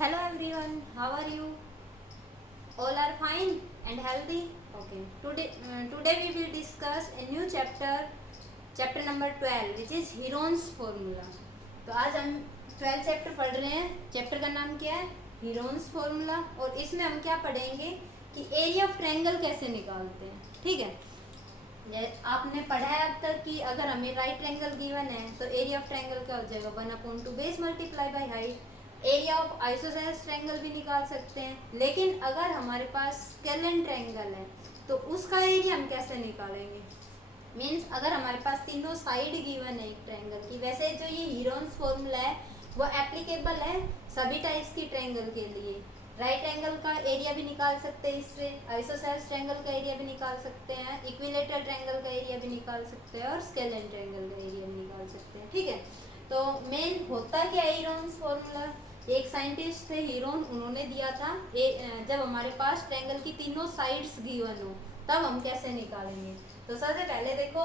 Hello everyone, how are you? All are fine and healthy? Okay. Today we will discuss a new chapter number 12, which is Heron's formula. तो आज हम 12 chapter पढ़ रहे हैं. Chapter का नाम क्या है? Heron's formula. और इसमें हम क्या पढ़ेंगे कि एरिया ऑफ ट्रायंगल कैसे निकालते हैं. ठीक है. आपने पढ़ा है अब तक कि अगर हमें राइट ट्रायंगल गिवन है तो एरिया ऑफ ट्रायंगल क्या हो जाएगा 1/2 base multiply by height. Area of isosceles triangle भी निकाल सकते हैं. लेकिन अगर हमारे पास स्केलेन ट्रायंगल है तो उसका एरिया हम कैसे निकालेंगे. मीन्स अगर हमारे पास तीनों साइड गिवन है एक ट्रायंगल की. वैसे जो ये हीरोन्स फॉर्मूला है वो एप्लीकेबल है सभी टाइप्स की ट्रायंगल के लिए. राइट एंगल का एरिया भी निकाल सकते हैं इससे, आइसोसेलेस ट्रायंगल का एरिया भी निकाल सकते हैं, इक्विलेटरल ट्रायंगल का एरिया भी निकाल सकते हैं और स्केलेन ट्रायंगल का एरिया भी निकाल सकते हैं. ठीक है. तो मेन होता क्या है हीरोन्स फॉर्मूला. एक साइंटिस्ट थे हीरोन, उन्होंने दिया था जब हमारे पास ट्रायंगल की तीनों साइड्स गिवन हो तब हम कैसे निकालेंगे. तो सबसे पहले देखो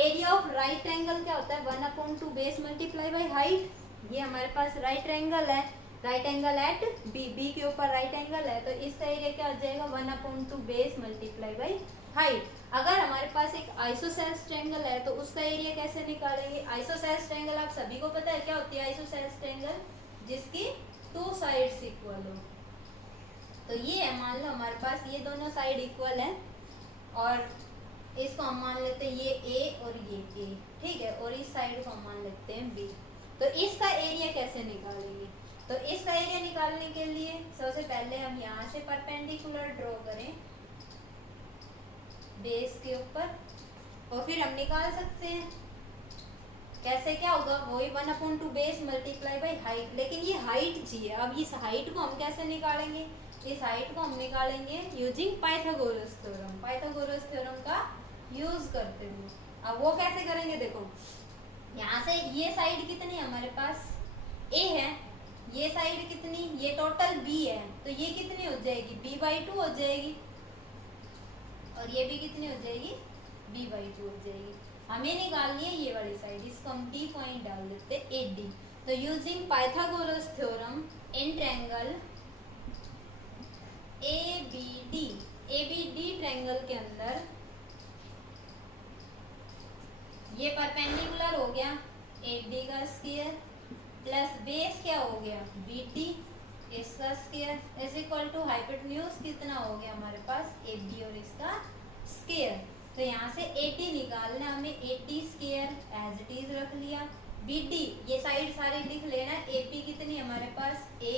एरिया ऑफ राइट ट्रायंगल क्या होता है 1/2 बेस मल्टीप्लाई बाय हाइट. ये हमारे पास राइट ट्रायंगल है, राइट एंगल एट बी के ऊपर राइट एंगल है, तो इसका एरिया क्या हो जाएगा 1/2 बेस मल्टीप्लाई बाय हाइट. अगर हमारे पास एक आइसोसेलेस ट्रायंगल है तो उसका एरिया कैसे निकालेंगे. आइसोसेलेस ट्रायंगल आप सभी को पता है क्या होती है आइसोसेलेस ट्रायंगल, जिसकी 2 साइड्स इक्वल हो. तो ये है, मान लो हमारे पास ये दोनों साइड इक्वल है और इसको हम मान लेते हैं ये ए और ये ए. ठीक है. और इस साइड को हम मान लेते हैं बी. तो इसका एरिया कैसे निकालेंगे. तो इसका एरिया निकालने के लिए सबसे पहले हम यहाँ से परपेंडिकुलर ड्रॉ करें बेस के ऊपर और फिर हम निकाल सकते हैं. कैसे क्या होगा, वही 1/2 बेस मल्टीप्लाई बाय हाइट. लेकिन ये हाइट चाहिए. अब इस हाइट को हम कैसे निकालेंगे. इस हाइट को हम निकालेंगे using Pythagoras theorem. Pythagoras theorem का यूज करते हुए. अब वो कैसे करेंगे, देखो यहाँ से ये साइड कितनी है हमारे पास ए है, ये साइड कितनी, ये टोटल बी है, तो ये कितनी हो जाएगी b/2 हो जाएगी. और ये भी कितनी हो जाएगी b/2 हो जाएगी. हमें निकालनी है ये वाली साइड. इसको हम डी पॉइंट डाल देते हैं AD. तो using Pythagoras theorem in triangle ABD triangle के अंदर ये परपेंडिकुलर हो गया AD का स्क्वायर प्लस बेस क्या हो गया BD इसका square is equal to hypotenuse कितना हो गया हमारे पास AB और इसका स्क्वायर. तो यहाँ से AD निकालना, हमें AD square as it is रख लिया. BD ये साइड सारी लिख लेना. AP कितनी हमारे पास A,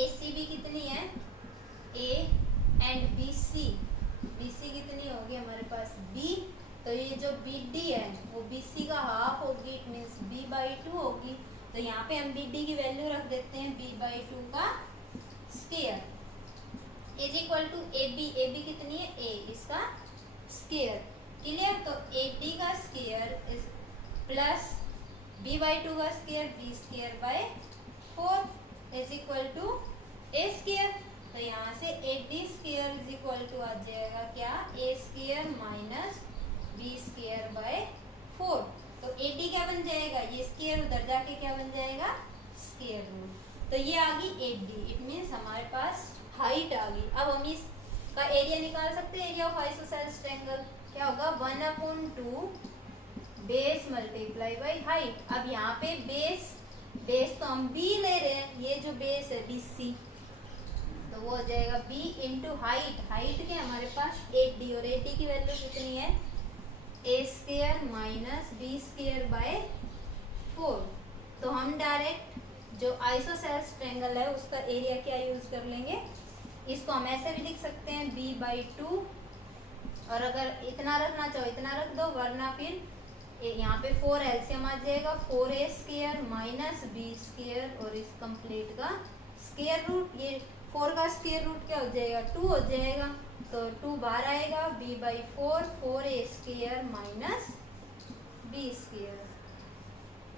AC भी कितनी है A एंड BC कितनी होगी हमारे पास B. तो ये जो BD है वो BC का हाफ होगी, इट मीन्स b/2 होगी. तो यहाँ पे हम BD की वैल्यू रख देते हैं b/2 का square is equal to AB कितनी है A इसका स्क्वायर. क्लियर. तो AD का स्क्वायर इज प्लस b/2 का square b²/4 is equal to A square. तो यहाँ से AD square is equal to आ जाएगा क्या A² माइनस b²/4. तो AD क्या बन जाएगा, ये स्क्वायर उधर जाके क्या बन जाएगा स्क्वायर रूट. तो ये आ गई AD. इट मीन्स हमारे पास हाइट आ गई. अब हम इसका एरिया निकाल सकते हैं. एरिया ऑफ आइसोसेलेस ट्रायंगल क्या होगा 1/2 बेस मल्टीप्लाई बाय हाइट. अब यहाँ पे बेस तो हम B ले रहे हैं. ये जो बेस है BC, तो वो हो जाएगा B इंटू हाइट के हमारे पास AD और AD की वैल्यू कितनी है A² माइनस b²/4. तो हम डायरेक्ट जो आइसोसेलेस ट्रायंगल है उसका एरिया क्या यूज कर लेंगे. इसको हम ऐसे भी लिख सकते हैं b/2. और अगर इतना रखना चाहो इतना रख दो, वरना फिर यहाँ पे 4 एलसीएम आ जाएगा 4A² माइनस b² और इस कंप्लीट का स्क्वायर रूट. ये 4 का स्क्वायर रूट क्या हो जाएगा 2 हो जाएगा. तो 2 बाहर आएगा b/4 4A² माइनस b².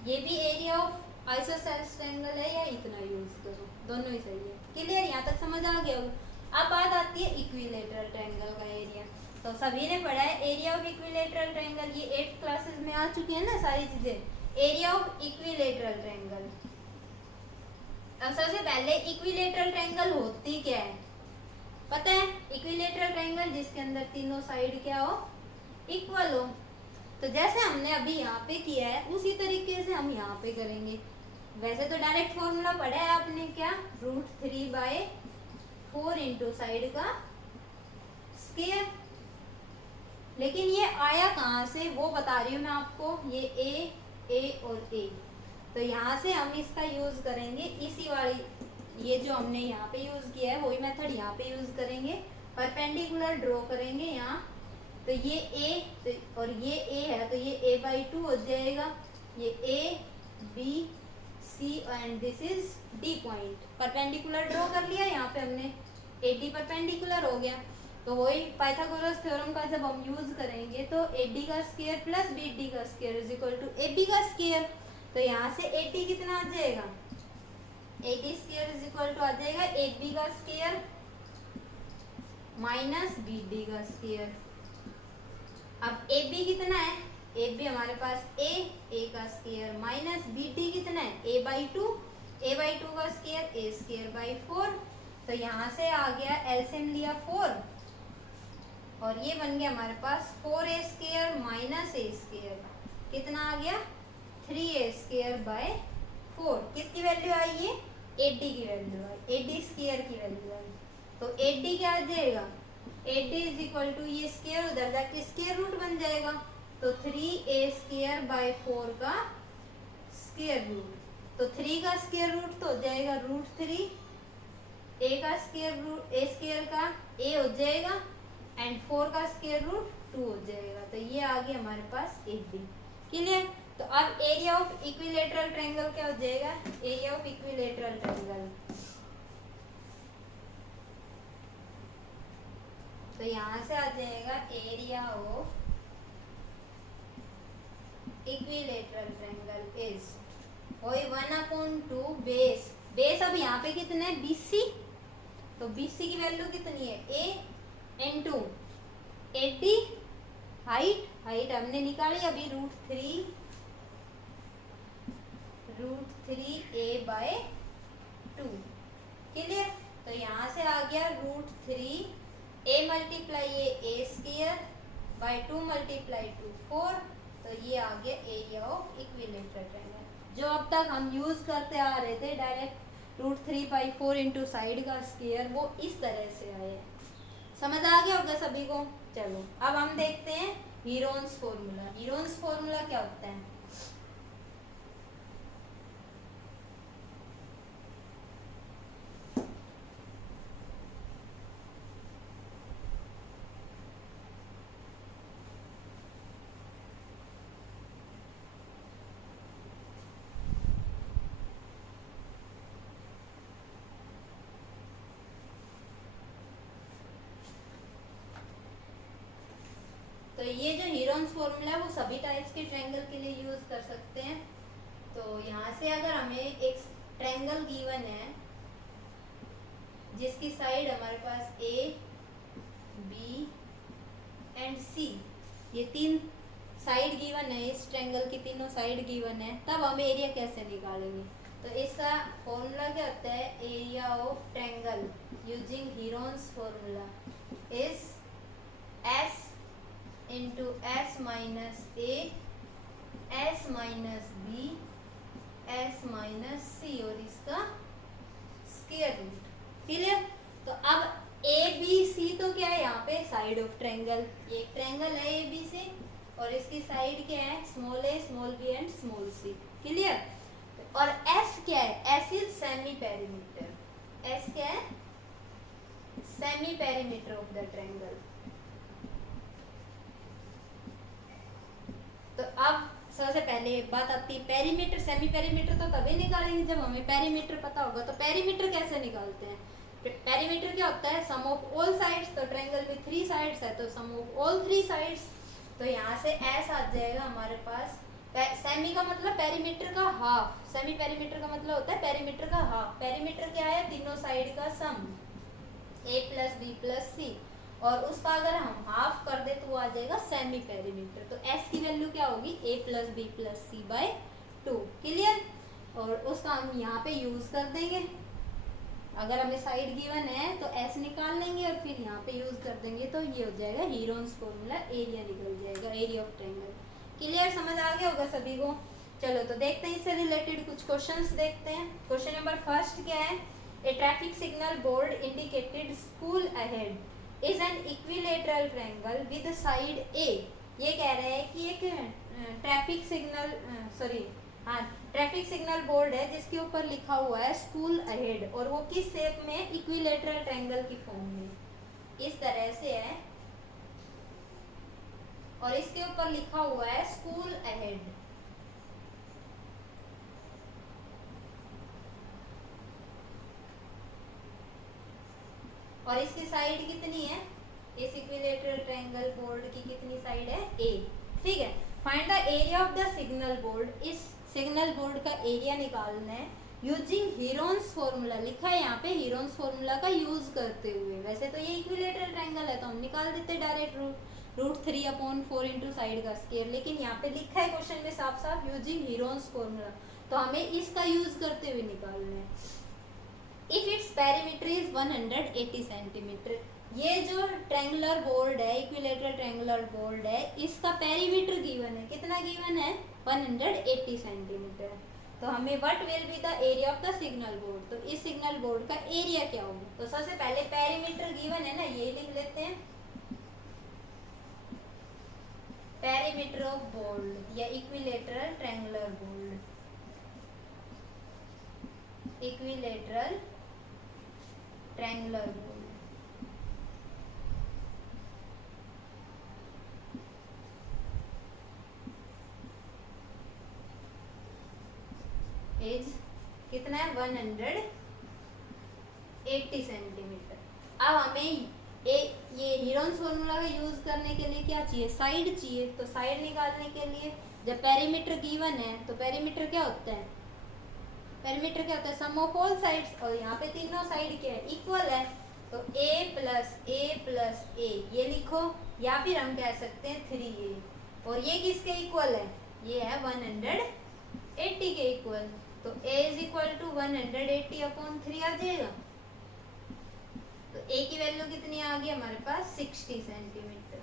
ये भी एरिया ऑफ आइसोसेलेस ट्रायंगल है या इतना यूज करो, दोनों ही सही है. क्लियर. यहाँ तक समझ आ गया. अब बात आती है इक्विलेटरल ट्रायंगल का एरिया. तो सभी ने पढ़ा है एरिया ऑफ इक्विलेटरल ट्रायंगल. ये 8th क्लासेस में आ चुकी है ना सारी चीजें. एरिया ऑफ इक्विलेटरल ट्रायंगल अब सबसे पहले इक्विलेटरल ट्रायंगल होती क्या है पता है? इक्विलेटरल ट्रायंगल जिसके अंदर तीनों साइड क्या हो, इक्वल हो। तो जैसे हमने अभी यहाँ पे किया है उसी तरीके से हम यहाँ पे करेंगे। वैसे तो डायरेक्ट फॉर्मूला पढ़ा है आपने, क्या, √3/4 इंटू साइड का स्क्वायर। लेकिन ये आया कहाँ से वो बता रही हूँ मैं आपको, ये ए और ए। तो यहाँ से हम इसका यूज करेंगे, इसी वाली, ये जो हमने यहाँ पे यूज किया है वही मेथड यहाँ पे यूज करेंगे। परपेंडिकुलर ड्रॉ करेंगे यहाँ, तो ये ए और ये ए है, तो ये a/2 हो जाएगा। ये A B C and this is D point. Perpendicular draw कर लिया, यहाँ पे हमने AD परपेंडिकुलर हो गया। तो वही पाइथागोरस थ्योरम का जब हम यूज करेंगे तो AD का स्क्वायर प्लस BD का square is equal to AB का स्क्वायर। तो यहाँ से AD कितना आ जाएगा, AD square is equal to आ जाएगा AB का स्क्वायर माइनस BD का स्क्वायर। अब AB कितना है, AB हमारे पास A का स्क्वायर माइनस BD कितना है, a/2 का स्क्वायर a²/4। तो यहाँ से आ गया, एलसीएम लिया 4 और ये बन गया हमारे पास 4a² माइनस a², कितना आ गया 3a²/4। किसकी वैल्यू आई, ये AD की वैल्यू आई, AD स्क्वायर की वैल्यू आई। तो AD क्या आ जाएगा, AD इज इक्वल टू, ये स्क्वायर उधर जाके स्क्वायर रूट बन जाएगा, तो 3a²/4 का स्क्वायर रूट। तो 3 का स्क्वायर रूट तो हो जाएगा √3, a का स्क्वायर रूट, a² का a हो जाएगा एंड 4 का स्क्वायर रूट 2 हो जाएगा। तो ये आ गया हमारे पास AD। क्लियर? तो अब एरिया ऑफ इक्विलेटरल ट्रायंगल क्या हो जाएगा, एरिया ऑफ इक्विलेटरल ट्रायंगल। तो यहाँ से आ जाएगा area of equilateral triangle is वही 1/2 बेस। बेस अब यहाँ पे कितने है, BC। तो BC की वैल्यू कितनी है, A इंटू AD हाइट हमने निकाली अभी √3a/2। क्लियर? तो यहाँ से आ गया √3a मल्टीप्लाई a²/2 मल्टीप्लाई 2 4। तो ये आ गया एरिया ऑफ इक्विलेटरल ट्रायंगल। जो अब तक हम यूज करते आ रहे थे डायरेक्ट √3/4 इंटू साइड का स्क्वायर, वो इस तरह से आए। समझ आ गया होगा सभी को। चलो अब हम देखते हैं हीरोन्स फॉर्मूला। हीरोन्स फॉर्मूला क्या होता है, तो ये जो हीरोन्स फॉर्मूला है वो सभी टाइप्स के ट्रायंगल के लिए यूज कर सकते हैं। तो यहाँ से अगर हमें एक ट्रायंगल गिवन है जिसकी साइड हमारे पास A, B एंड C, ये 3 साइड गिवन है, इस ट्रायंगल की तीनों साइड गिवन है, तब हम एरिया कैसे निकालेंगे। तो इसका फॉर्मूला क्या होता है, area of triangle using Heron's formula is S into S minus A, S minus B, S minus C और इसका स्क्वायर रूट। क्लियर? तो अब ABC तो क्या है यहाँ पे, साइड ऑफ ट्रायंगल। ये एक ट्रायंगल है ABC और इसकी साइड क्या है, small a, small b and small c। Clear? और S क्या है, S is semi perimeter. S क्या है, semi perimeter of the triangle. तो अब सबसे पहले बात आती है पेरीमीटर। सेमी पेरीमीटर तो तभी निकालेंगे जब हमें पेरीमीटर पता होगा। तो पेरीमीटर कैसे निकालते हैं, पेरीमीटर क्या होता है, सम ऑफ ऑल साइड्स। तो ट्रायंगल में 3 साइड्स है तो सम ऑफ ऑल 3 साइड्स। तो यहाँ से S आ जाएगा हमारे पास, सेमी का मतलब पेरीमीटर का हाफ, सेमी पेरीमीटर का मतलब होता है पेरीमीटर का हाफ। पेरीमीटर क्या है, तीनों साइड का सम, A plus B plus C, और उसका अगर हम हाफ कर दे तो वो आ जाएगा सेमी पेरीमीटर। तो S की वैल्यू क्या होगी, A plus B plus C/2। Clear? और उसका हम यहाँ पे यूज़ कर देंगे। अगर हमें साइड गिवन है तो एस निकाल लेंगे और फिर यहाँ पे यूज़ कर देंगे, तो ये हो जाएगा हीरोन्स फॉर्मूला, एरिया निकल जाएगा, एरिया ऑफ ट्रायंगल। क्लियर, समझ आ गया होगा सभी को। चलो तो देखते हैं इससे रिलेटेड कुछ क्वेश्चंस देखते हैं। क्वेश्चन नंबर फर्स्ट क्या है, a traffic signal board indicated school ahead is an equilateral triangle with side A. ये कह रहे हैं कि एक ट्रैफिक सिग्नल बोर्ड है जिसके ऊपर लिखा हुआ है स्कूल अहेड, और वो किस शेप में, इक्विलेटरल ट्रायंगल की फॉर्म में, इस तरह से है, और इसके ऊपर लिखा हुआ है स्कूल अहेड। और इसकी साइड कितनी है, इस इक्विलेटरल ट्रायंगल बोर्ड की कितनी साइड है, ए। ठीक है, find the area of the signal board. इस सिग्नल बोर्ड का एरिया निकालना है यूजिंग हीरोन्स फॉर्मूला। लिखा है यहाँ पे हीरोन्स फॉर्मूला का यूज करते हुए। वैसे तो ये इक्विलेटरल ट्रायंगल है तो हम निकाल देते डायरेक्ट √3/4 इंटू साइड का स्क्वायर, लेकिन यहाँ पे लिखा है क्वेश्चन में साफ साफ यूजिंग हीरोन्स फॉर्मूला, तो हमें इसका यूज करते हुए निकालना है। If its perimeter is 180 centimetre, ये जो ट्रायंगुलर बोर्ड है, इक्विलेटरल ट्रायंगुलर बोर्ड है, इसका पेरीमीटर गिवन है, कितना गिवन है, 180 सेंटीमीटर। तो हमें what will be the area of the signal board, तो इस सिग्नल बोर्ड का एरिया क्या होगा। तो सबसे पहले पेरीमीटर गिवन है ना, ये लिख लेते हैं, पेरीमीटर ऑफ बोर्ड या equilateral triangular board, equilateral triangular board is कितना है, 180 सेंटीमीटर। अब हमें ये हीरोन्स फॉर्मूला का यूज करने के लिए क्या चाहिए, साइड चाहिए। तो साइड निकालने के लिए जब पेरीमीटर गिवन है तो पेरीमीटर क्या होता है, पेरीमीटर क्या होता है, सम ऑफ ऑल साइड्स, और यहाँ पे तीनों साइड क्या है, इक्वल है। तो a प्लस ए ये लिखो, या फिर हम कह सकते हैं 3a, और ये किसके इक्वल है, ये है 180 के इक्वल। तो a इज इक्वल टू 180/3 आ जाएगा। तो a की वैल्यू कितनी आ गई हमारे पास, 60 सेंटीमीटर।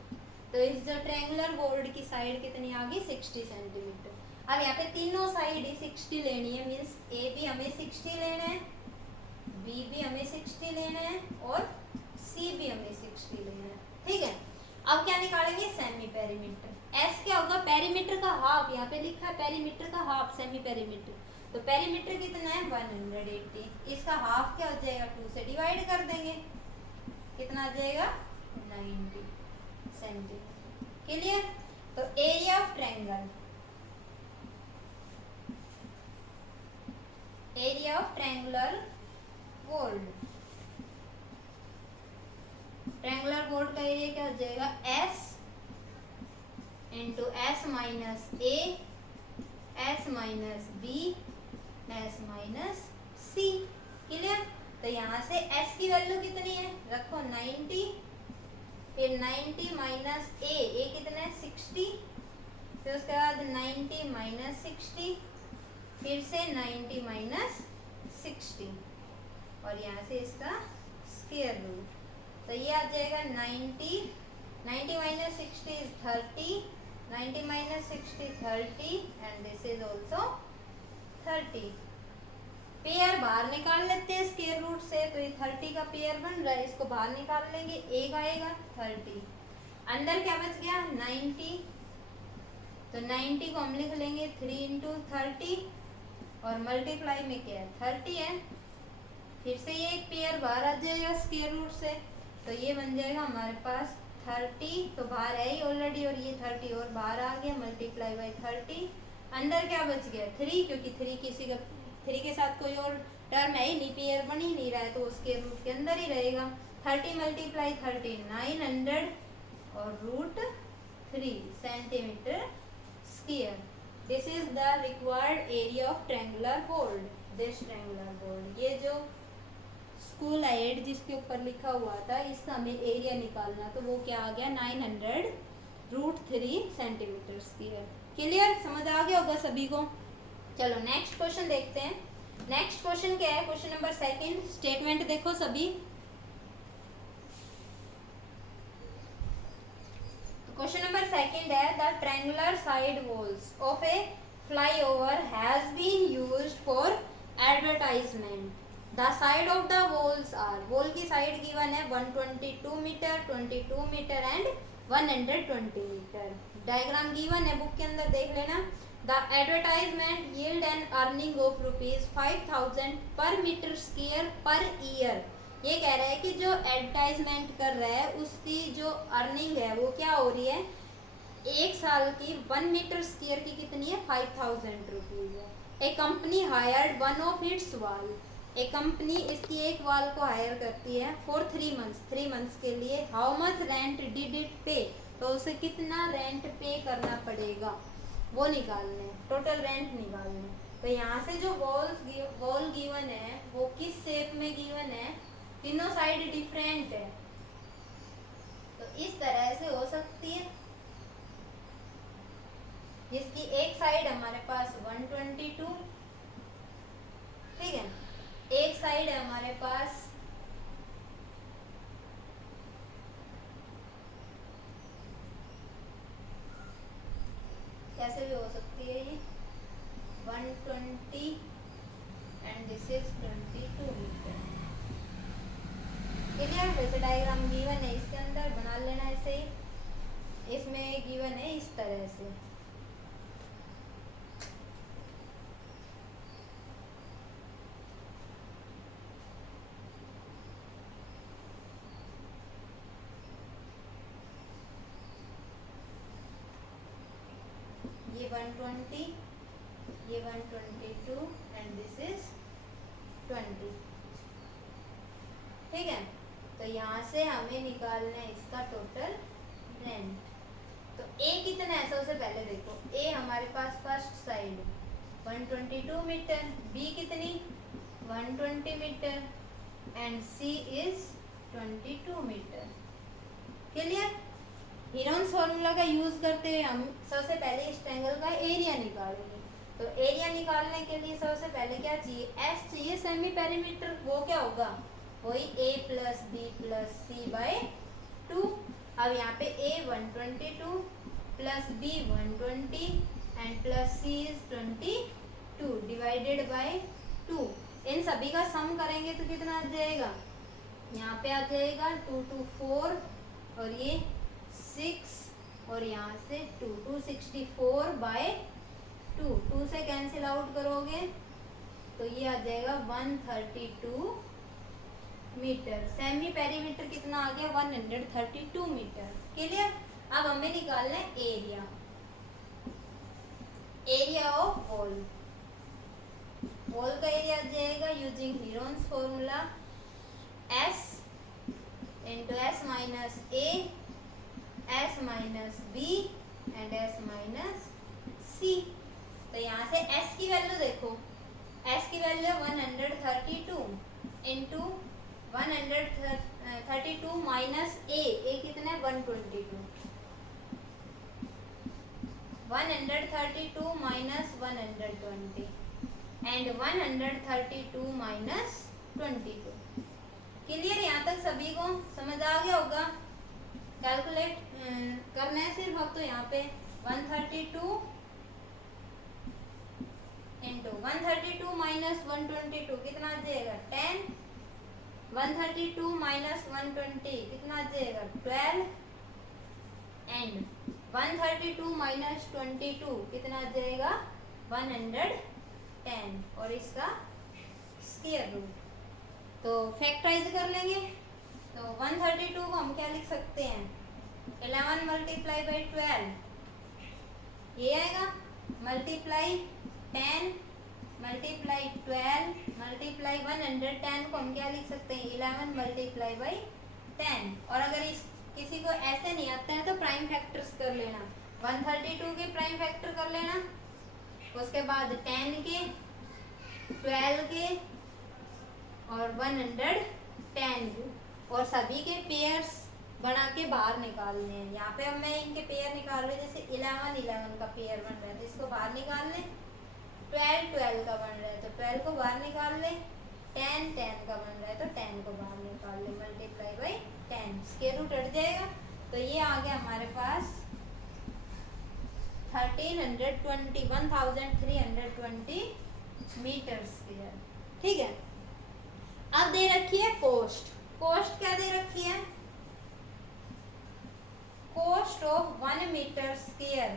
तो इस जो ट्रायंगुलर बोर्ड की साइड कितनी आ गई, 60 सेंटीमीटर। अब यहाँ पे तीनों साइड ही 60 लेनी है, मीन्स a भी हमें 60 लेना है, b भी हमें 60 लेना है, और c भी हमें 60 लेना है। ठीक है, अब क्या निकालेंगे, सेमी पेरीमीटर। s क्या होगा, पेरीमीटर का हाफ, यहाँ पे लिखा है पेरीमीटर का हाफ, सेमी पेरीमीटर। तो पेरीमीटर कितना है, 180, इसका हाफ क्या हो जाएगा, 2 से डिवाइड कर देंगे, कितना आ जाएगा, 90 सेंटीमीटर। क्लियर। तो area of triangle, area of triangular board, triangular board का एरिया क्या हो जाएगा, s into s minus a, s minus b, s minus c। Clear. तो यहाँ से s की वैल्यू कितनी है, रखो 90, फिर 90 माइनस a कितना है, 60, फिर उसके बाद 90 माइनस 60, फिर से 90 माइनस 60, और यहाँ से इसका स्क्वायर रूट। तो ये आ जाएगा 90 minus 60 is 30, 90 minus 60 30, and this is also 30। Pair बाहर निकाल लेते हैं स्क्वायर रूट से, तो ये 30 का पेयर बन रहा है, इसको बाहर निकाल लेंगे, एक आएगा 30, अंदर क्या बच गया, 90। तो 90 को हम लिख लेंगे 3 इंटू 30, और मल्टीप्लाई में क्या है, 30 है, फिर से ये एक पेयर बाहर आ जाएगा स्क्वायर रूट से, तो ये बन जाएगा हमारे पास 30, तो बाहर है ही ऑलरेडी, और ये 30 और बाहर आ गया, मल्टीप्लाई बाई 30, अंदर क्या बच गया, 3, क्योंकि 3 के साथ कोई और टर्म है ही नहीं, पेयर बन ही नहीं रहा है, तो उसके रूट के अंदर ही रहेगा। 30 मल्टीप्लाई 30 900, और √3 centimetre square. This is the required area of triangular board, this triangular board. ये जो स्कूल एड जिसके ऊपर लिखा हुआ था, इसका हमें एरिया निकालना, तो वो क्या आ गया, 900 √3 सेंटीमीटर स्क्वायर। क्लियर, समझ आ गया होगा सभी को। चलो नेक्स्ट क्वेश्चन देखते हैं। नेक्स्ट क्वेश्चन क्या है? क्वेश्चन नंबर सेकंड, स्टेटमेंट देखो सभी। क्वेश्चन नंबर सेकंड है, the triangular side walls of a flyover has been used for advertisement. The side of the walls are, wall की साइड गिवन है 122 metre, 22 metre and 120 metre. Diagram given है book के अंदर, देख लेना। The advertisement yield an earning of ₹5,000 per metre square per year. ये कह रहा है कि जो एडवर्टाइजमेंट कर रहा है उसकी जो अर्निंग है वो क्या हो रही है, एक साल की 1 मीटर स्क्वायर की कितनी है, 5,000 रुपीज है। A company hired one of its wall, एक कंपनी इसकी एक वॉल को हायर करती है फॉर 3 मंथ्स, 3 मंथ्स के लिए। How much rent did it पे, तो उसे कितना रेंट पे करना पड़ेगा वो निकालने, टोटल रेंट निकालने। तो यहाँ से जो वॉल गिवन है वो किस शेप में गिवन है, तीनों साइड डिफरेंट है, तो इस तरह से हो सकती है। जिसकी एक साइड हमारे पास 122, ठीक है, एक साइड है हमारे पास कैसे भी हो सकती है ये 120 and this is 22 metre. Clear? वैसे डायग्राम गिवन है इसके अंदर, बना लेना ऐसे ही। इसमें गिवन है इस तरह से। ये 120, ये 122 एंड दिस इज 20, ठीक है। तो यहाँ से हमें निकालना है इसका टोटल रेंट। तो ए कितना है, सबसे पहले देखो, ए हमारे पास फर्स्ट साइड 122 मीटर, बी कितनी 120 metre and C is 22 metre. Clear? Heron's formula का यूज करते हुए हम सबसे पहले इस ट्रायंगल का एरिया निकालेंगे। तो एरिया निकालने के लिए सबसे पहले क्या चाहिए, एस चाहिए, सेमी पेरीमीटर। वो क्या होगा, वही a plus B plus C by 2। अब यहाँ पे a 122 plus b 120 and plus c is 22 divided by 2। इन सभी का सम करेंगे तो कितना आ जाएगा, यहाँ पे आ जाएगा 2 2 4 और ये 6 और यहाँ से 2 264 बाय 2, 2 से कैंसिल आउट करोगे तो ये आ जाएगा 132 मीटर। सेमी पेरीमीटर कितना आ गया, 132 मीटर। क्लियर? अब हमें निकालना है area, area of wall. Wall का एरिया आ जाएगा using Heron's formula, S into S minus A, S minus B and S minus C। तो यहाँ से S की वैल्यू देखो, S की वैल्यू 132 इंटू 132 माइनस A कितना है 122, 132 माइनस 120 एंड 132 माइनस 22। क्लियर? यहाँ तक सभी को समझ आ गया होगा। कैलकुलेट करना है सिर्फ अब। तो यहाँ पे 132 इंटू 132 माइनस 122 कितना आ जाएगा 10, 132 माइनस 120 कितना आ जाएगा 12 एंड 132 माइनस 22 कितना आ जाएगा 110 और इसका स्क्वायर रूट। तो फैक्टराइज कर लेंगे। तो 132 को हम क्या लिख सकते हैं, 11 मल्टीप्लाई बाई 12 ये आएगा, मल्टीप्लाई 10 मल्टीप्लाई 12 मल्टीप्लाई 110 को हम क्या लिख सकते हैं 11 मल्टीप्लाई बाई 10। और अगर इस किसी को ऐसे नहीं आता है तो प्राइम फैक्टर्स कर लेना, 132 के प्राइम फैक्टर कर लेना, उसके बाद 10 के 12 के और 110 के, और सभी के पेयर्स बना के बाहर निकालने हैं। यहाँ पे अब मैं इनके पेयर निकाल रही हूँ, जैसे 11 11 का पेयर बन रहा है तो इसको बाहर निकाल लें। 12 12 का बन रहा है तो 12 को बाहर निकाल ले, 10 10 का बन रहा है तो 10 को बाहर निकाल ले, मल्टीप्लाई बाई 10, स्क्वायर रूट हट जाएगा तो ये आ गया हमारे पास 1320 मीटर स्क्वायर। ठीक है, अब दे रखी है कोस्ट। कोस्ट क्या दे रखी है? Cost of 1 metre square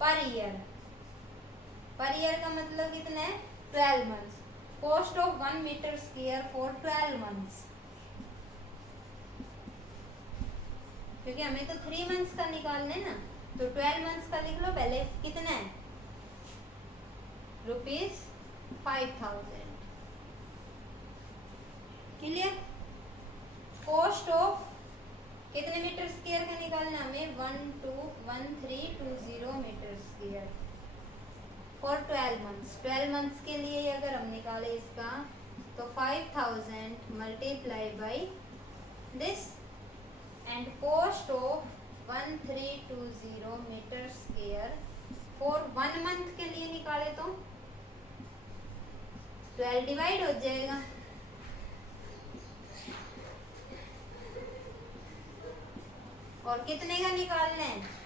per year. Per year का मतलब कितना है? 12 months. Cost of 1 metre square for 12 months, क्योंकि हमें तो 3 मंथ्स का निकालना है ना, तो 12 मंथ्स का लिख लो पहले। कितना है? ₹5000। क्लियर? कॉस्ट ऑफ कितने मीटर स्क्वायर का निकालना हमें? 1320 metre square for 12 months. 12 months के लिए अगर हम निकाले इसका तो 5000 multiply by this and cost of 1320 metre square for 1 month के लिए निकाले तो 12 डिवाइड हो जाएगा। और कितने का निकालना है?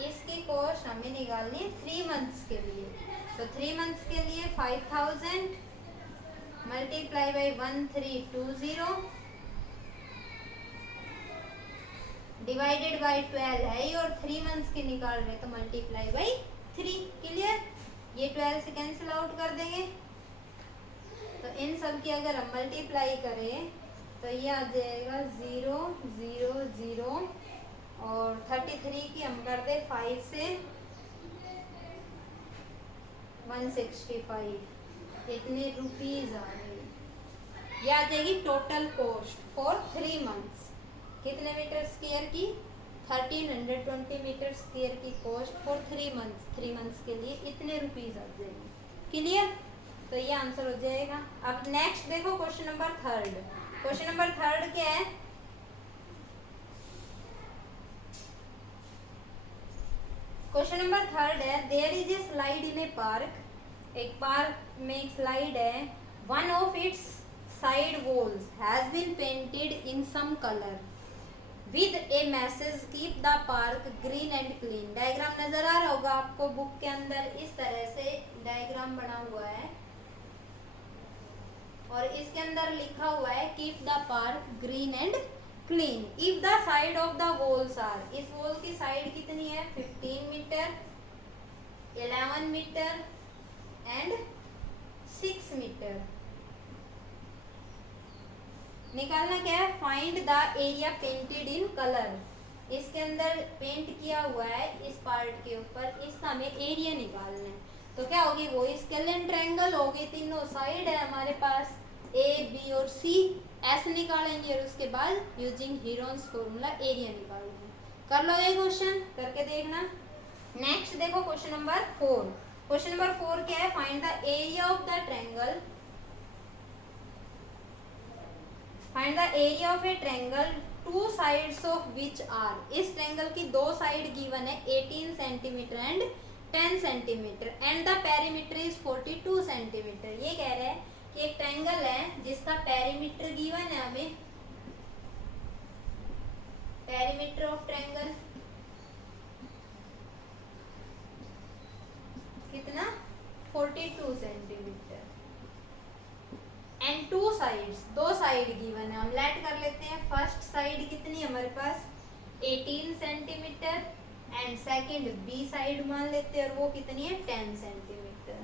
इसकी कॉस्ट हमें निकालनी है 3 मंथ्स के लिए, तो 3 मंथ्स के लिए 5000 मल्टीप्लाई बाई 1320 डिवाइडेड बाई 12 है ही, और 3 मंथ्स की निकाल रहे तो मल्टीप्लाई बाई 3। क्लियर? ये 12 से कैंसिल आउट कर देंगे तो इन सब की अगर हम मल्टीप्लाई करें तो ये आ जाएगा 0 0 0 और 33 की हम कर दे 5 से 165, इतने रुपीज आ गए। ये आ जाएगी टोटल कॉस्ट फॉर 3 मंथ्स। कितने मीटर स्क्वायर की? 1320 मीटर स्क्वायर की कॉस्ट फॉर 3 मंथ्स। 3 मंथ्स के लिए इतने रुपीज आ जाएंगे। क्लियर? तो ये आंसर हो जाएगा। अब नेक्स्ट देखो क्वेश्चन नंबर 3। क्वेश्चन नंबर 3 क्या है? क्वेश्चन नंबर 3 है, there is a slide in a park. एक पार्क में एक स्लाइड है। One of its side walls has been painted in some colour with a message keep the park green and clean. Diagram नजर आ रहा होगा आपको बुक के अंदर, इस तरह से डायग्राम बना हुआ है और इसके अंदर लिखा हुआ है keep the park green and clean if the side of the walls are. इस वॉल की साइड कितनी है? 15 मीटर, 11 मीटर एंड 6 मीटर। निकालना क्या है? Find the area painted in colour. इसके अंदर पेंट किया हुआ है इस पार्ट के ऊपर, इसका हमें एरिया निकालना है। तो क्या होगी? वो स्केलेटन ट्रायंगल होगी, तीनों साइड है हमारे पास ए बी और सी, ऐसे निकालेंगे और उसके बाद यूजिंग हीरोन्स फॉर्मूला एरिया निकालेंगे। कर लो ये क्वेश्चन, करके देखना। नेक्स्ट देखो क्वेश्चन नंबर 4। क्वेश्चन नंबर 4 क्या है? Find the area of the triangle. Find the area of a triangle two sides of which are. इस ट्रायंगल की 2 साइड गिवन है 18 centimetre and 10 centimetre and the perimeter is 42 centimetre. ये कह रहा है कि एक ट्रायंगल है जिसका पेरीमीटर गिवन है हमें, पेरीमीटर ऑफ ट्रायंगल कितना? 42 centimetre and 2 sides, 2 side given है। हम लेट कर लेते हैं। फर्स्ट साइड कितनी हमारे पास? 18 centimetre and second B side मान लेते हैं और वो कितनी है? 10 सेंटीमीटर।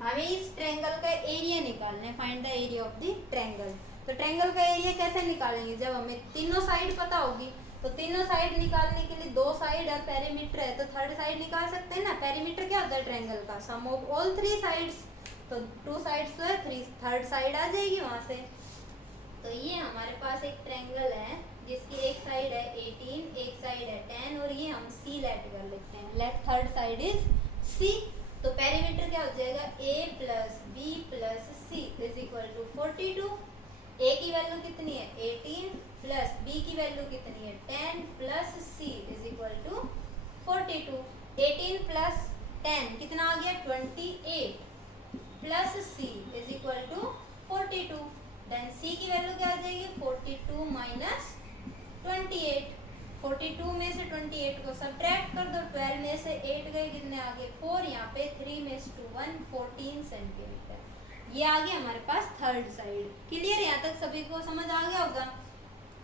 हमें इस ट्रायंगल का एरिया निकालना है। Find the area of the triangle. तो ट्रायंगल का एरिया कैसे निकालेंगे? जब हमें तीनों साइड पता होगी तो तीनों साइड निकालने के लिए 2 साइड और पेरीमीटर है तो थर्ड साइड निकाल सकते हैं ना। पेरीमीटर क्या होता है ट्रायंगल का? सम ऑफ ऑल 3 साइड्स। तो 2 साइड्स तो है, 3 थर्ड साइड आ जाएगी वहां से। तो ये हमारे पास एक ट्रायंगल है जिसकी एक साइड है 18, एक साइड है 10 और ये हम सी लेट कर लेते हैं। Let third side is C. तो पेरीमीटर क्या हो जाएगा? a plus B plus C is equal to 42। a की वैल्यू कितनी है? 18 प्लस b की वैल्यू कितनी है? 10 plus c is equal to 42। 18 plus 10 कितना आ गया 28 plus c is equal to 42। Then c की वैल्यू क्या आ जाएगी 42 माइनस 28। 42 में से 28 को सब्ट्रैक्ट कर दो, 12 में से 8 गए कितने आ गए 4, यहाँ पे 3 में से 2 1 14 सेंटीमीटर। ये आ गया हमारे पास थर्ड साइड। क्लियर, यहाँ तक सभी को समझ आ गया होगा।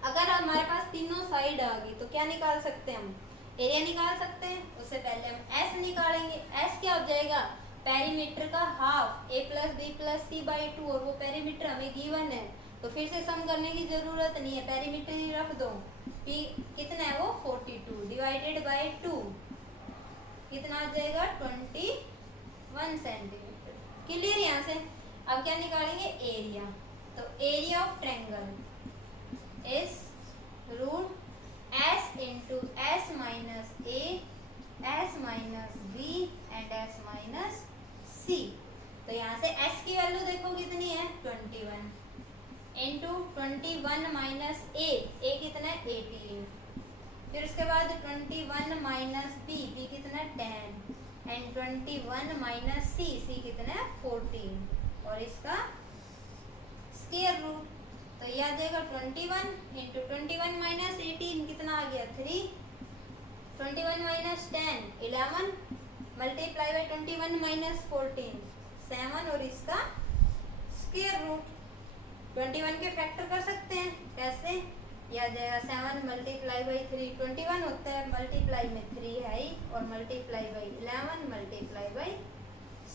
अगर हमारे पास तीनों साइड आ गई तो क्या निकाल सकते हैं हम, एरिया निकाल सकते हैं। उससे पहले हम एस निकालेंगे। एस क्या हो जाएगा पेरीमीटर का half a plus B plus C by 2, और वो पेरीमीटर हमें गिवन है तो फिर से सम करने की जरूरत नहीं है, पेरीमीटर ही रख दो। p कितना है वो 42 डिवाइडेड बाय 2 कितना आ जाएगा 21 सेंटीमीटर। क्लियर, यहाँ से अब क्या निकालेंगे एरिया। तो area of triangle is root s into S minus A S minus B and S minus C. तो यहाँ से s की वैल्यू देखो कितनी है 21 इंटू 21 माइनस ए कितना है 18, फिर उसके बाद 21 माइनस बी कितना है 10 एंड 21 माइनस सी कितना है 14, और इसका स्क्वायर रूट। तो ये आ जाएगा 21 इंटू 21 माइनस 18 कितना आ गया 3, 21 माइनस 10 11 मल्टीप्लाई बाई 21 माइनस 14 7, और इसका स्क्वायर रूट। 21 के फैक्टर कर सकते हैं, कैसे, यह आ जाएगा 7 मल्टीप्लाई बाई 3 21 होता है, मल्टीप्लाई में 3 है ही, और मल्टीप्लाई बाई 11 मल्टीप्लाई बाई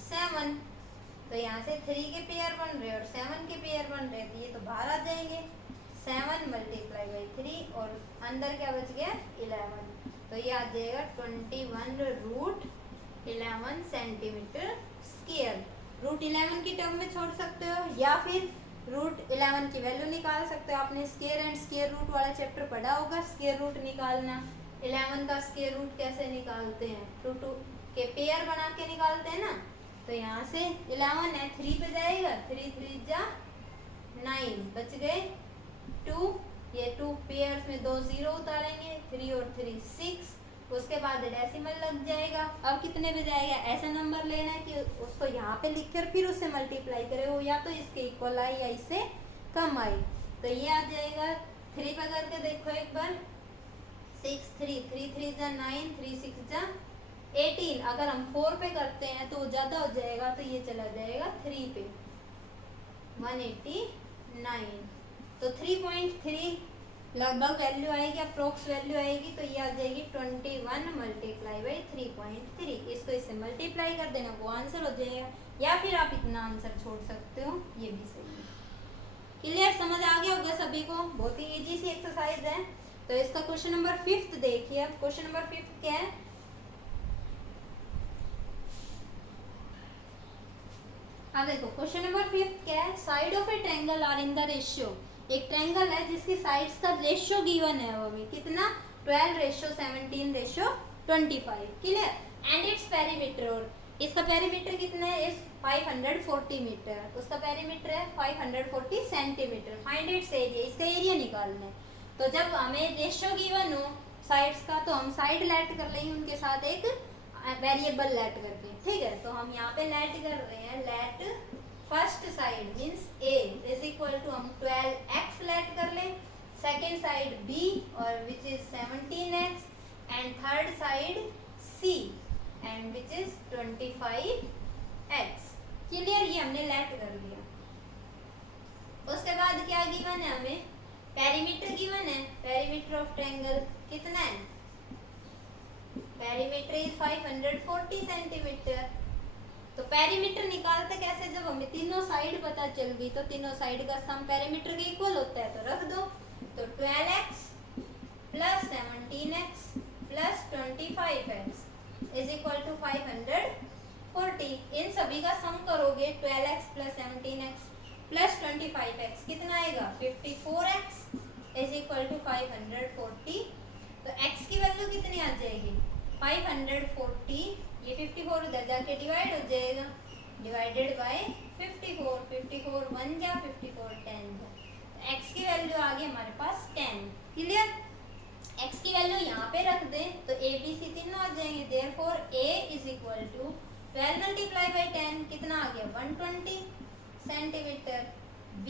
7। तो यहाँ से 3 के पेयर बन रहे और 7 के पेयर बन रहे, तो ये तो बाहर आ जाएंगे। 7 मल्टीप्लाई बाई 3 और अंदर क्या बच गया 11, तो ये आ जाएगा 21 रूट 11 सेंटीमीटर स्क्वायर। रूट 11 की टर्म में छोड़ सकते हो या फिर रूट 11 की वैल्यू निकाल सकते हो। आपने स्क्वायर एंड स्क्वायर रूट वाला चैप्टर पढ़ा होगा, स्क्वायर रूट निकालना। 11 का स्क्वायर रूट कैसे निकालते हैं, 2 के पेयर बना के निकालते हैं ना। तो यहाँ से 11 है 3 पे जाएगा, 3 3 जा 9 बच गए 2, ये 2 पेयर्स में 2 0 उतारेंगे, 3 और 3 6, उसके बाद डेसिमल लग जाएगा। अब कितने पे जाएगा, ऐसा नंबर लेना है कि उसको यहाँ पे लिखकर फिर उससे मल्टीप्लाई करे, वो या तो इसके इक्वल आए या इससे कम आए। तो ये आ जाएगा 3 पे करके देखो एक बार, 6 3 3 3 जा 9 3 6 जा 18। अगर हम 4 पे करते हैं तो ज़्यादा हो जाएगा, तो ये चला जाएगा 3 पे 189। तो 3.3 लगभग वैल्यू आएगी, अप्रोक्स वैल्यू आएगी। तो ये आ जाएगी 21 मल्टीप्लाई बाई 3.3। इसको इससे मल्टीप्लाई कर देना, वो आंसर हो जाएगा, या फिर आप इतना आंसर छोड़ सकते हो, ये भी सही है। क्लियर, समझ आ गया होगा सभी को, बहुत ही इजी सी एक्सरसाइज है। तो इसका क्वेश्चन नंबर 5 देखिए। अब क्वेश्चन नंबर 5 क्या है, हाँ देखो क्वेश्चन नंबर 5 क्या है, side of a triangle are in the ratio. एक ट्रायंगल है जिसकी साइड्स का रेशियो गिवन है, वो हमें कितना 12:17:25। क्लियर, एंड इट्स पेरीमीटर, और इसका पेरीमीटर कितना है इस 540 मीटर, उसका पेरीमीटर है 540 सेंटीमीटर। फाइंड इट्स एरिया, इसका एरिया निकालना है। तो जब हमें रेशियो गिवन हो साइड्स का, तो हम साइड लेट कर लेंगे उनके साथ एक वेरिएबल लेट करके, ठीक है। तो हम यहाँ पे लेट कर रहे हैं, let first side means a is equal to हम 12x लेट कर लें, सेकेंड साइड b और which is 17x, and third side c and which is 25x। Clear, ये हमने लेट कर लिया। उसके बाद क्या गिवन है, हमें पेरीमीटर गिवन है। पेरीमीटर ऑफ ट्रायंगल कितना है, पेरीमीटर इज 540 सेंटीमीटर। तो पेरीमीटर निकालते कैसे, जब हमें तीनों साइड पता चल गई तो तीनों साइड का सम पेरीमीटर के इक्वल होता है, तो रख दो। तो 12x plus 17x plus 25x is equal to 540। इन सभी का सम करोगे 12x plus 17x plus 25x कितना आएगा 54x इज इक्वल टू 540। तो x की वैल्यू कितनी आ जाएगी 540, ये 54 उधर जाके डिवाइड हो जाएगा, डिवाइडेड बाय 54, 54 1 जा 54 10 जा, तो x की वैल्यू आ गई हमारे पास 10। क्लियर, x की वैल्यू यहाँ पे रख दें तो a b c तीनों आ जाएंगे। Therefore a is equal to 12 multiply by 10 कितना आ गया 120 centimetre. b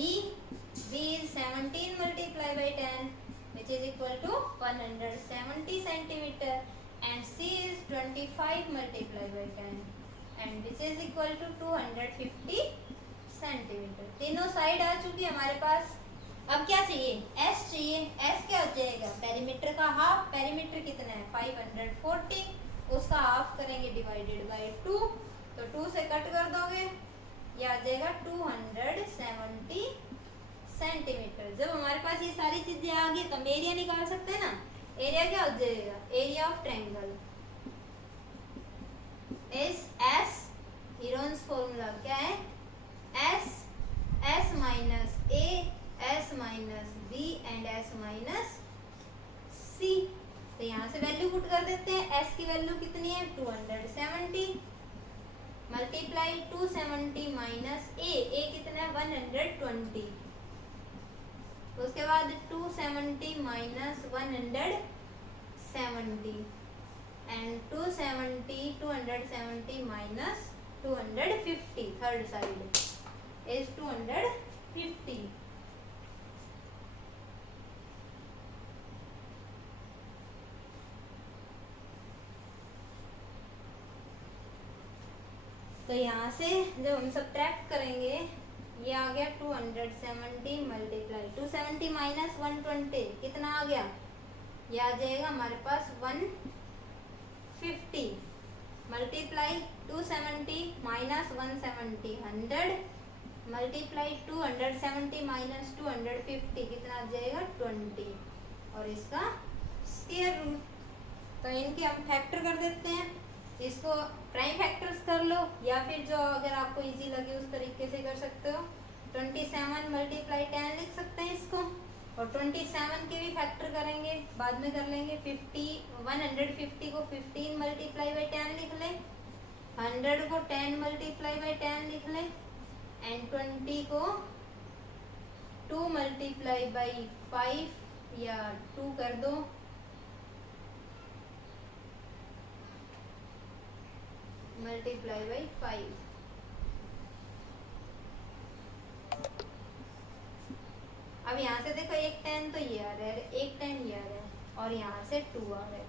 is 17 multiply by 10 which is equal to 170 centimeter and c is 25 multiplied by 10 and which is equal to 250 centimetre. तीनों side आ चुकी है हमारे पास। अब क्या चाहिए s चाहिए। s क्या हो जाएगा पेरीमीटर का हाफ। पेरीमीटर कितना है 540, उसका हाफ करेंगे डिवाइडेड बाय 2 तो 2 से कट कर दोगे ये आ जाएगा 270 सेंटीमीटर। जब हमारे पास ये सारी चीजें आ गई तो हम एरिया निकाल सकते हैं ना। एरिया क्या हो जाएगा area of triangle is S. Heron's formula क्या है S minus A S minus B and S minus C. तो यहाँ से वैल्यू पुट कर देते हैं। एस की वैल्यू कितनी है 270 मल्टीप्लाई 270 माइनस ए कितना है 120। उसके बाद 270 minus 170 and 270 minus 250 third side is 250। तो यहाँ से जब हम सब्ट्रैक्ट करेंगे ये आ गया 270 मल्टीप्लाई 270 माइनस 120 कितना आ गया ये आ जाएगा हमारे पास 150 मल्टीप्लाई 270 माइनस 170 100 मल्टीप्लाई 270 माइनस 250 कितना आ जाएगा 20 और इसका स्क्वायर रूट। तो इनके हम फैक्टर कर देते हैं। इसको प्राइम फैक्टर्स कर लो या फिर जो अगर आपको इजी लगे उस तरीके से कर सकते हो। 27 मल्टीप्लाई 10 लिख सकते हैं इसको और 27 के भी फैक्टर करेंगे बाद में कर लेंगे। 150 को 15 मल्टीप्लाई बाई 10 लिख लें, 100 को 10 मल्टीप्लाई बाई 10 लिख लें एंड 20 को 2 मल्टीप्लाई बाई 5 या 2 कर दो मल्टीप्लाई बाई 5। अब यहाँ से देखो एक 10 तो ये आ रहा है, एक 10 ये आ रहा है और यहाँ से 2 आ रहा है।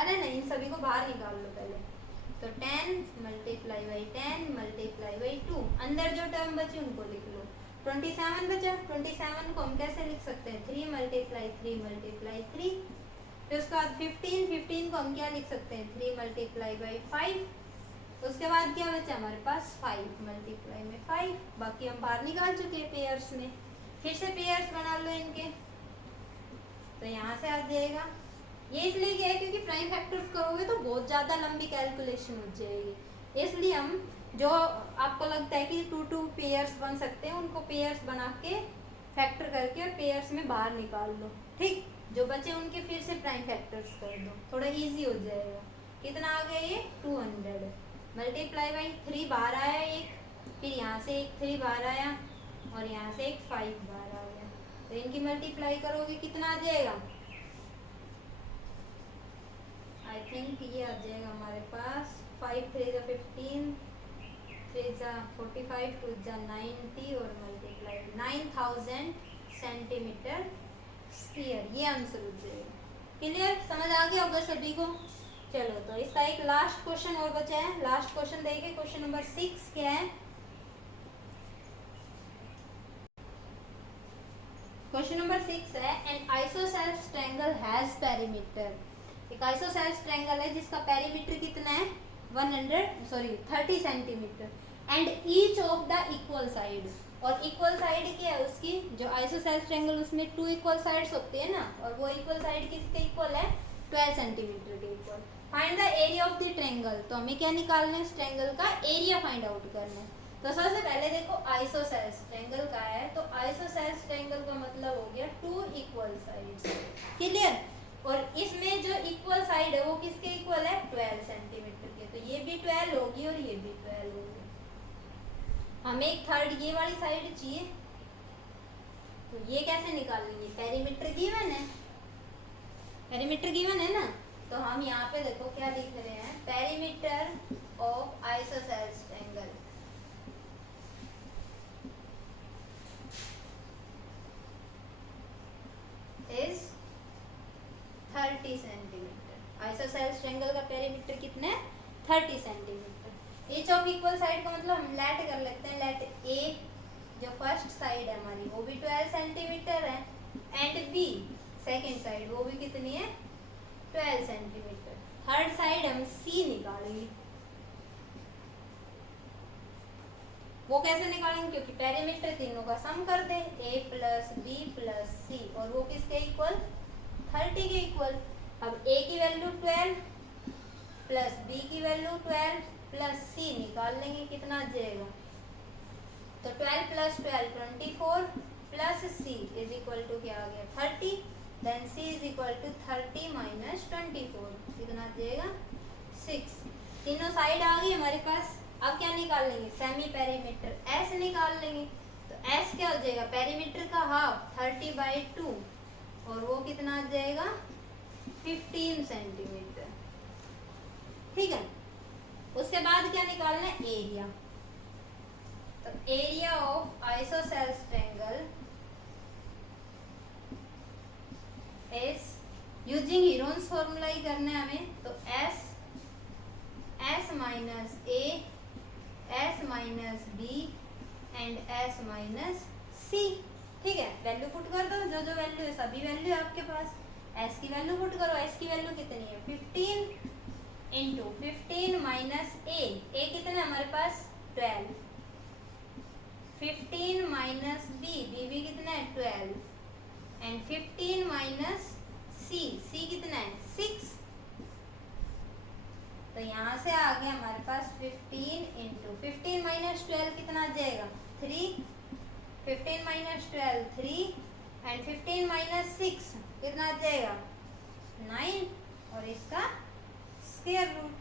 अरे नहीं इन सभी को बाहर निकाल लो पहले। तो 10 मल्टीप्लाई बाई 10 मल्टीप्लाई बाई 2 अंदर जो टर्म बचे उनको लिख लो। 27 बचा। 27 को हम कैसे लिख सकते हैं 3 मल्टीप्लाई 3 मल्टीप्लाई 3। फिर उसके बाद 15 को हम क्या लिख सकते हैं 3 मल्टीप्लाई बाई 5। उसके बाद क्या बचा हमारे पास 5 मल्टीप्लाई में 5। बाकी हम बाहर निकाल चुके हैं पेयर्स में। फिर से पेयर्स बना लो इनके तो यहाँ से आ जाएगा। ये इसलिए क्या है क्योंकि प्राइम फैक्टर्स करोगे तो बहुत ज़्यादा लंबी कैलकुलेशन हो जाएगी। इसलिए हम जो आपको लगता है कि 2 पेयर्स बन सकते हैं उनको पेयर्स बना के फैक्टर करके और पेयर्स में बाहर निकाल लो। ठीक जो बचे उनके फिर से प्राइम फैक्टर्स कर दो, थोड़ा इजी हो जाएगा। कितना आ गया ये 200 मल्टीप्लाई बाई 3 बाहर आया एक, फिर यहाँ से एक 3 बाहर आया और यहाँ से एक 5 बाहर आ गया। तो इनकी मल्टीप्लाई करोगे कितना आ जाएगा आई थिंक ये आ जाएगा हमारे पास 5 3 जा 15 3 जा 45 2 जा 90 और मल्टीप्लाई 9000 सेंटीमीटर स्क्वायर। ये आंसर हो जाएगा। क्लियर समझ आ गया होगा सभी को। चलो तो इसका एक लास्ट क्वेश्चन और बचा है। लास्ट क्वेश्चन देखिए क्वेश्चन नंबर 6 क्या है। क्वेश्चन नंबर 6 है N isosceles triangle has perimeter. एक आइसोसेल्स ट्रायंगल है जिसका पेरीमीटर कितना है 30 centimetre and each of the equal side. और इक्वल साइड क्या है उसकी जो आइसोसेल्स ट्रायंगल उसमें 2 इक्वल साइड्स होते हैं ना और वो इक्वल साइड किसके इक्वल है 12 सेंटीमीटर के equal. Find the area of the triangle. तो हमें क्या निकालना है इस ट्रायंगल का एरिया फाइंड आउट करना है। तो सबसे पहले देखो आइसोसेल्स ट्रायंगल का है तो आइसोसेल्स ट्रायंगल का मतलब हो गया 2 इक्वल साइड्स। क्लियर। और इसमें जो इक्वल साइड है वो किसके इक्वल है 12 सेंटीमीटर के। तो ये भी 12 होगी और ये भी 12 होगी। हमें एक थर्ड ये वाली साइड चाहिए तो ये कैसे निकालेंगे पेरीमीटर गिवन है पेरीमीटर गिवन है ना, तो हम यहाँ पे देखो क्या लिख रहे हैं, perimeter of isosceles triangle is 30 centimetre. Isosceles triangle का पेरीमीटर कितना है, 30 centimetre. Each of equal side का मतलब हम लेट कर लेते हैं, लेट ए जो फर्स्ट साइड है हमारी वो भी 12 सेंटीमीटर है, एंड बी सेकेंड साइड वो भी कितनी है, 12 सेंटीमीटर। थर्ड साइड हम सी निकालेंगे। वो कैसे निकालेंगे, क्योंकि पेरीमीटर तीनों का सम कर दे, a प्लस बी प्लस सी, और वो किसके इक्वल, 30 के इक्वल। अब a की वैल्यू 12 प्लस b की वैल्यू 12 प्लस c निकाल लेंगे, कितना आ जाएगा, तो 12 plus 12 24 plus c is equal to क्या आ गया 30, then c is equal to 30 minus 24, कितना आ जाएगा 6। तीनों साइड आ गई हमारे पास। अब क्या निकाल लेंगे, सेमी पेरीमीटर s निकाल लेंगे। तो s क्या हो जाएगा, पेरीमीटर का हाफ 30/2, और वो कितना आ जाएगा 15 सेंटीमीटर। ठीक है, उसके बाद क्या निकालना है, एरिया। तो area of isosceles triangle is using Heron's formula ही करना है हमें, तो s minus a, s minus b and s minus c। ठीक है, वैल्यू पुट कर दो, जो जो वैल्यू है सभी वैल्यू है आपके पास। s की वैल्यू पुट करो, s की वैल्यू कितनी है 15 इंटू 15 माइनस a कितना है हमारे पास 12, 15 माइनस b भी कितना है 12, एंड 15 माइनस c कितना है 6। तो यहाँ से आ गया हमारे पास 15 इंटू 15 माइनस 12 कितना आ जाएगा 3, 15 माइनस 12 3, एंड 15 माइनस 6 कितना आ जाएगा 9, और इसका स्क्वायर रूट।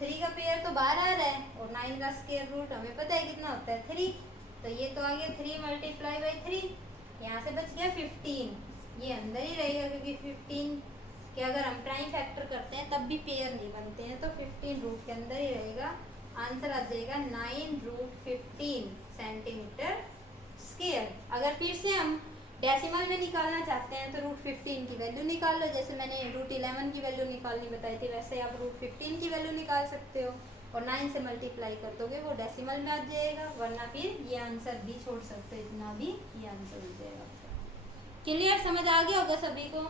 3 का पेयर तो बाहर आ रहा है, और 9 का स्क्वायर रूट हमें पता है कितना होता है 3, तो ये तो आ गया 3 मल्टीप्लाई बाई 3, यहाँ से बच गया 15, ये अंदर ही रहेगा, क्योंकि 15 कि अगर हम प्राइम फैक्टर करते हैं तब भी पेयर नहीं बनते हैं, तो 15 रूट के अंदर ही रहेगा। आंसर आ जाएगा 9√15 सेंटीमीटर स्क्वायर। अगर फिर से हम डेसिमल में निकालना चाहते हैं तो √15 की वैल्यू निकाल लो, जैसे मैंने √11 की वैल्यू निकालनी बताई थी, वैसे आप √15 की वैल्यू निकाल सकते हो, और 9 से मल्टीप्लाई कर दोगे वो डेसिमल में आ जाएगा, वरना फिर ये आंसर भी छोड़ सकते हो, इतना भी ये आंसर हो जाएगा। क्लियर, समझ आ गया होगा सभी को।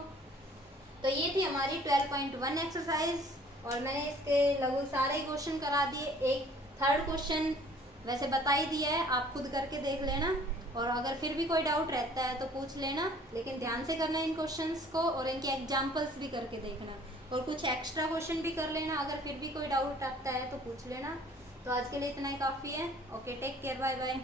तो ये थी हमारी 12.1 एक्सरसाइज, और मैंने इसके लगभग सारे ही क्वेश्चन करा दिए। एक थर्ड क्वेश्चन वैसे बता ही दिया है, आप खुद करके देख लेना, और अगर फिर भी कोई डाउट रहता है तो पूछ लेना, लेकिन ध्यान से करना इन क्वेश्चंस को, और इनके एग्जांपल्स भी करके देखना, और कुछ एक्स्ट्रा क्वेश्चन भी कर लेना। अगर फिर भी कोई डाउट आता है तो पूछ लेना। तो आज के लिए इतना ही काफ़ी है। Okay, take care, bye bye.